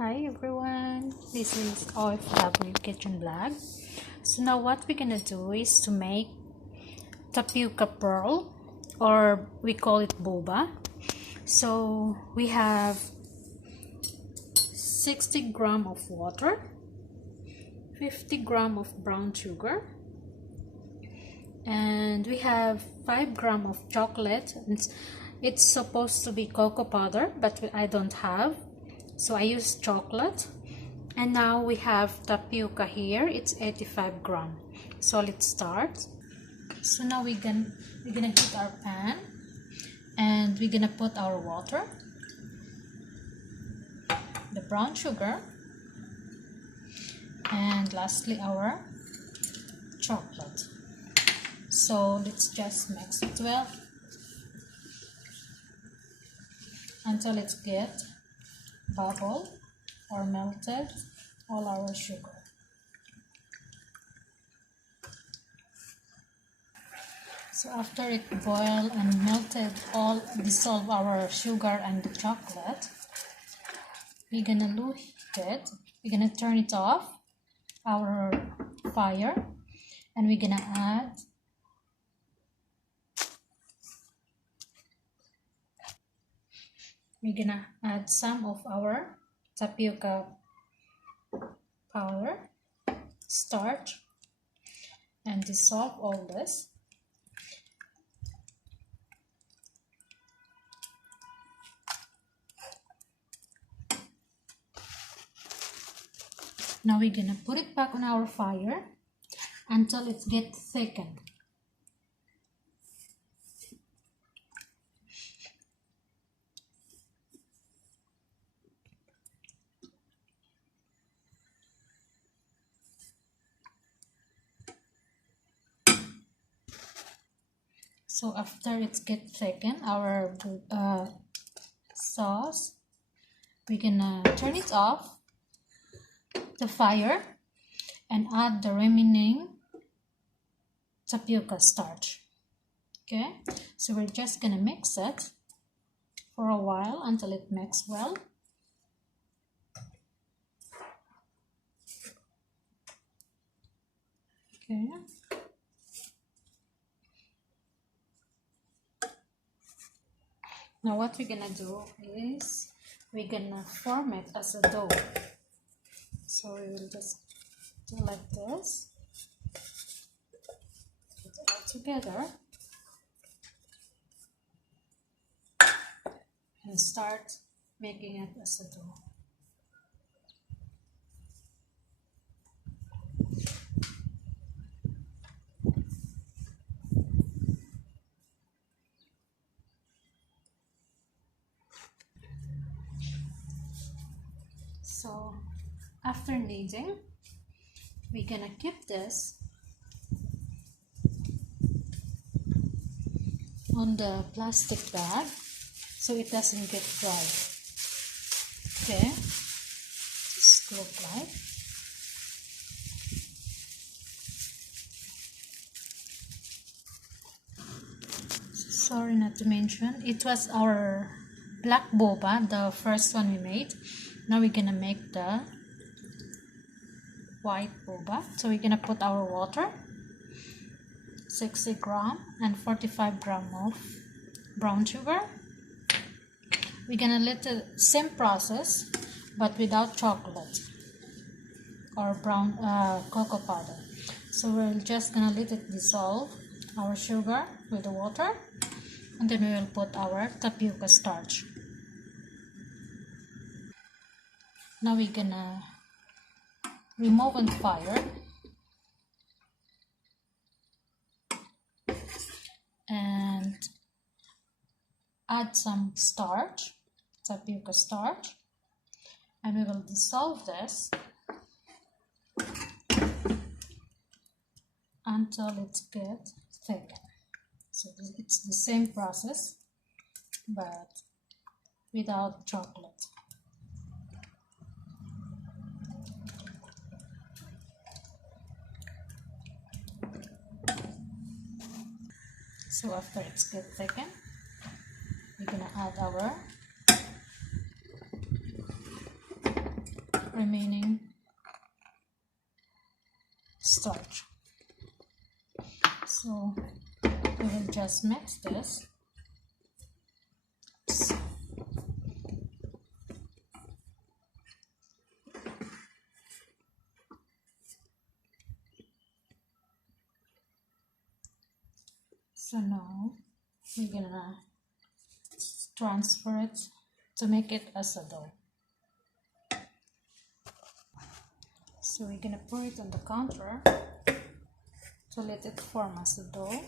Hi everyone, this is OFW Kitchen Vlog. So now what we're gonna do is to make tapioca pearl, or we call it boba. So we have 60 gram of water, 50 gram of brown sugar, and we have 5 gram of chocolate. It's supposed to be cocoa powder, but I don't have, so I use chocolate. And now we have tapioca here, it's 85 gram. So let's start. So now we're gonna heat our pan, and we're gonna put our water, the brown sugar, and lastly our chocolate. So let's just mix it well until it gets bubble or melted all our sugar. So after it boiled and melted all, dissolve our sugar and the chocolate, we're gonna low heat it. We're gonna turn it off our fire, and we're gonna add some of our tapioca powder, starch, and dissolve all this. Now we're gonna put it back on our fire until it gets thickened. So after it gets thickened, our sauce, we're gonna turn it off the fire and add the remaining tapioca starch. Okay, so we're just gonna mix it for a while until it mixes well. Okay. Now what we're gonna do is we're gonna form it as a dough. So we will just do like this, put it all together, and start making it as a dough. So after kneading, we're gonna keep this on the plastic bag so it doesn't get dry. Okay, just look like. Sorry not to mention, it was our black boba, the first one we made. Now we're gonna make the white boba. So we're gonna put our water, 60 gram, and 45 gram of brown sugar. We're gonna let the same process but without chocolate or brown cocoa powder. So we're just gonna let it dissolve our sugar with the water, and then we will put our tapioca starch. Now we're gonna remove on fire and add some starch, tapioca starch, and we will dissolve this until it gets thickened. So it's the same process but without chocolate. So after it's get thickened, we're gonna add our remaining starch. So we will just mix this. So now we're gonna transfer it to make it as a dough. So we're gonna pour it on the counter to let it form as a dough.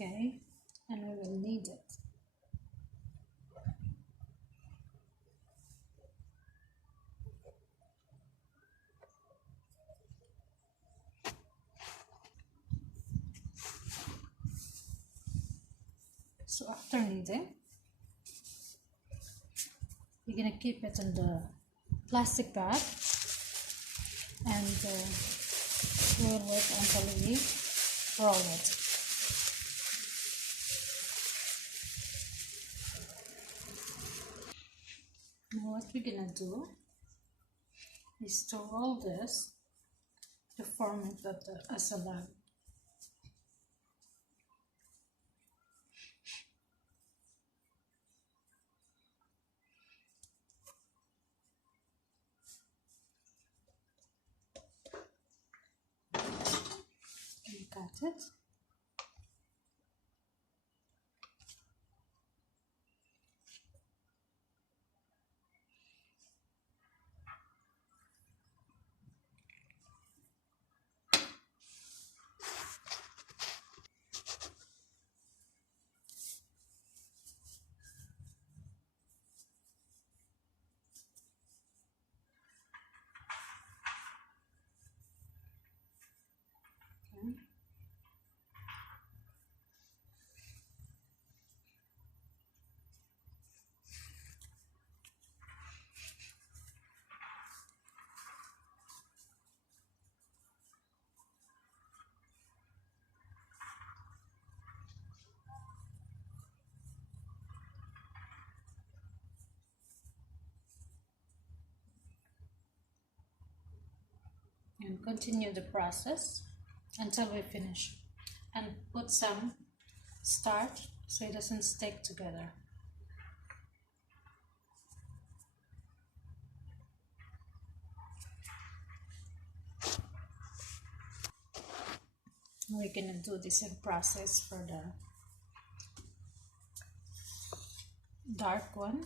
Okay, and we will knead it. So after kneading, we're gonna keep it in the plastic bag and we'll wait until we roll it. Now what we're gonna do is to roll this to form it as a log. You got it? Okay. And continue the process until we finish, and put some starch so it doesn't stick together. We're gonna do the same process for the dark one.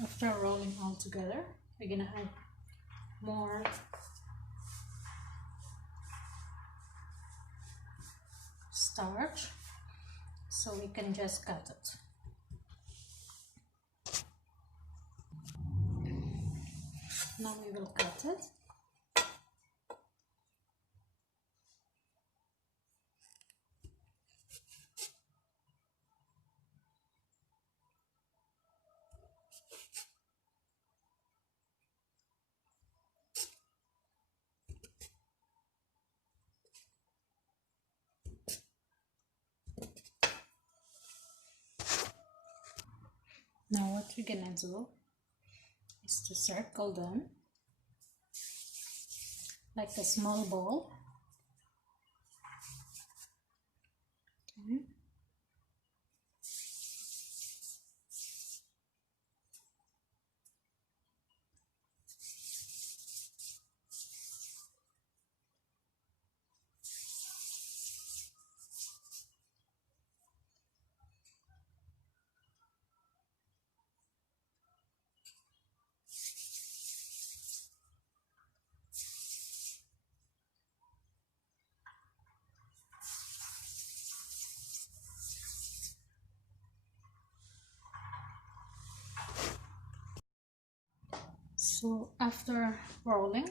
After rolling all together, we're gonna add more starch so we can just cut it. Now we will cut it. Now what we're gonna do is to circle them like a small ball. Okay. So after rolling,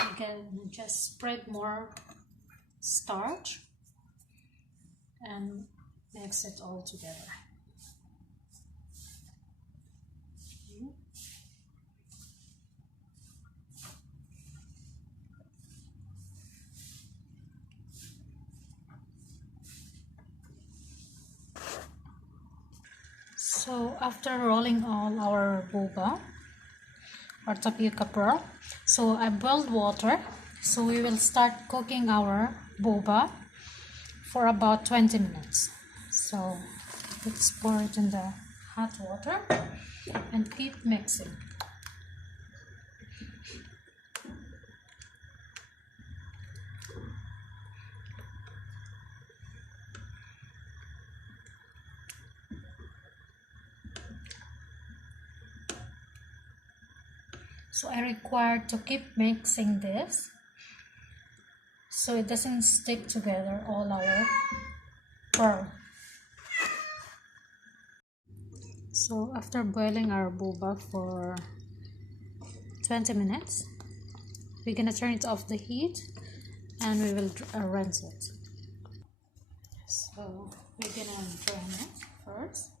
you can just spread more starch and mix it all together. So after rolling all our boba or tapioca pearl, so I boiled water. So we will start cooking our boba for about 20 minutes. So let's pour it in the hot water and keep mixing. So I require to keep mixing this so it doesn't stick together all our pearl. So after boiling our boba for 20 minutes, we're gonna turn it off the heat and we will rinse it. So we're gonna drain it first.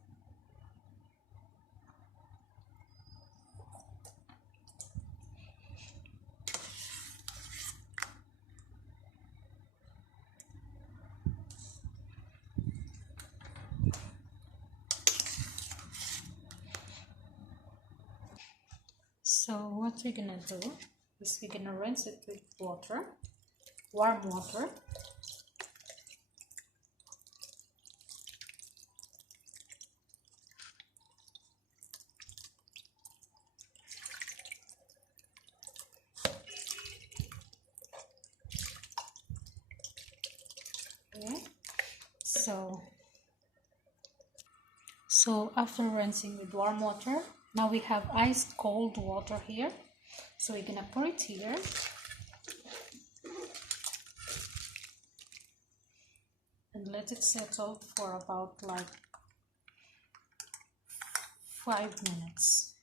So what we're gonna do is we're gonna rinse it with water, warm water. Okay. So after rinsing with warm water, now we have ice cold water here. So we're gonna pour it here. And let it settle for about like 5 minutes.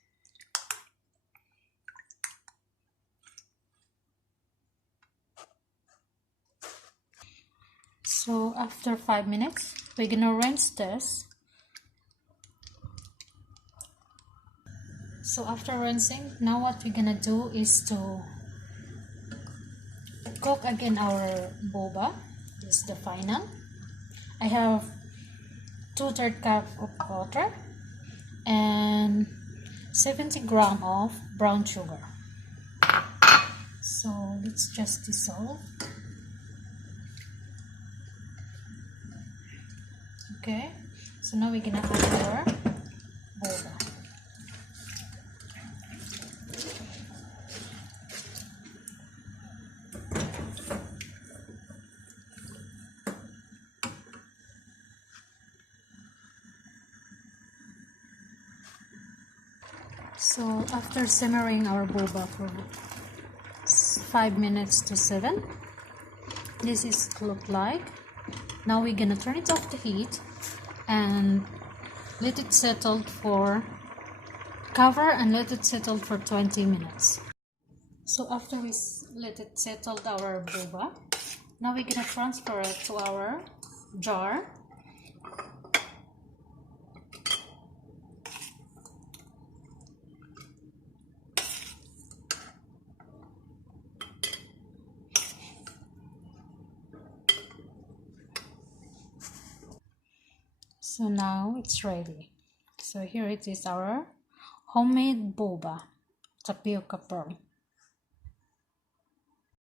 So after 5 minutes, we're gonna rinse this. So after rinsing, now what we're gonna do is to cook again our boba. This is the final. I have 2/3 cup of water and 70 grams of brown sugar. So let's just dissolve. Okay, so now we're gonna add our boba. So after simmering our boba for 5 minutes to 7, this is look like. Now we're gonna turn it off the heat and let it settle for, cover and let it settle for 20 minutes. So after we let it settle our boba, now we're gonna transfer it to our jar. So now it's ready. So here it is, our homemade boba tapioca pearl.